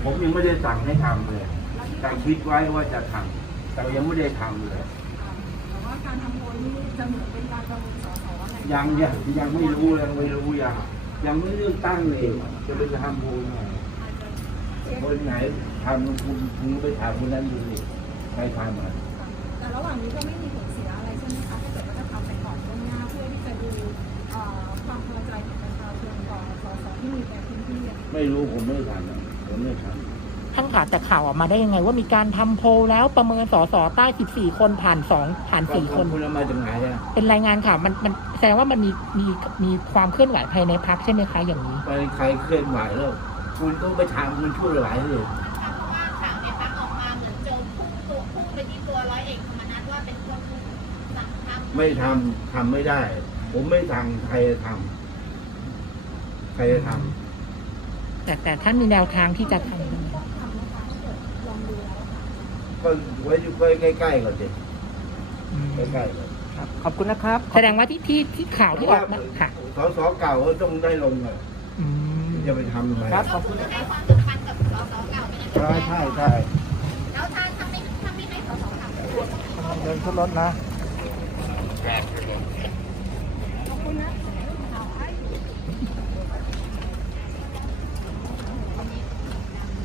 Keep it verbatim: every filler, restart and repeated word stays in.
ผมยังไม่ได้สั่งให้ทำเลยแต่คิดไว้ว่าจะทำแต่ยังไม่ได้ทำเลยแต่ว่าการทำโพลนี่จะเหมือนเป็นการประมูลสสอะไรยังยังยังไม่รู้ยังไม่รู้ยังยังไม่เลือกตั้งเลยจะไปทำโพลไหนคนไหนทำคุณคุณไปถามคนนั้นดูสิใครทำอ่ะแต่ระหว่างนี้ก็ไม่มีผลเสียอะไรใช่ไหมคะถ้าเกิดว่าจะทำไปก่อนล่วงหน้าเพื่อที่จะดูความพอใจของประชาชนต่อสสที่มีในพื้นที่ไม่รู้ผมไม่ทำนะผมไม่ทำท่านขาแต่ข่าวออกมาได้ยังไงว่ามีการทำโพลแล้วประเมินสสใต้สิบสี่คนผ่านสองผ่านสี่คนคุณเอามาจากไหนอ่ะเป็นรายงานข่าวมันมันแสดงว่ามันมีมีมีความเคลื่อนไหวภายในพรรคใช่ไหมคะอย่างนี้ไปใครเคลื่อนไหวแล้วคุณต้องไปถามคุณช่วยไหวเลยข่าวในพรรคออกมาเหมือนโจมพุ่งตัวพุ่งไปที่ตัวร้อยเอกธรรมนัสว่าเป็นคนสั่งทำไม่ทำทำไม่ได้ ผมไม่สั่งใครทำใครทำแต่แต่ท่านมีแนวทางที่จะทำก็ไว้อยู่ใกล้ๆก่อนสิใกล้ๆก่อนครับขอบคุณนะครับแสดงว่าที่ที่ที่ข่าวที่ออกมาค่ะสสเก่าก็ต้องได้ลงเลยจะไปทำทำไมครับขอบคุณนะให้ครับความสำคัญกับสสเก่าเป็นอะไรใช่ใช่แล้วถ้าถ้าไม่ถ้าไม่ให้สสเก่าเดินขึ้นรถนะขอบคุณนะ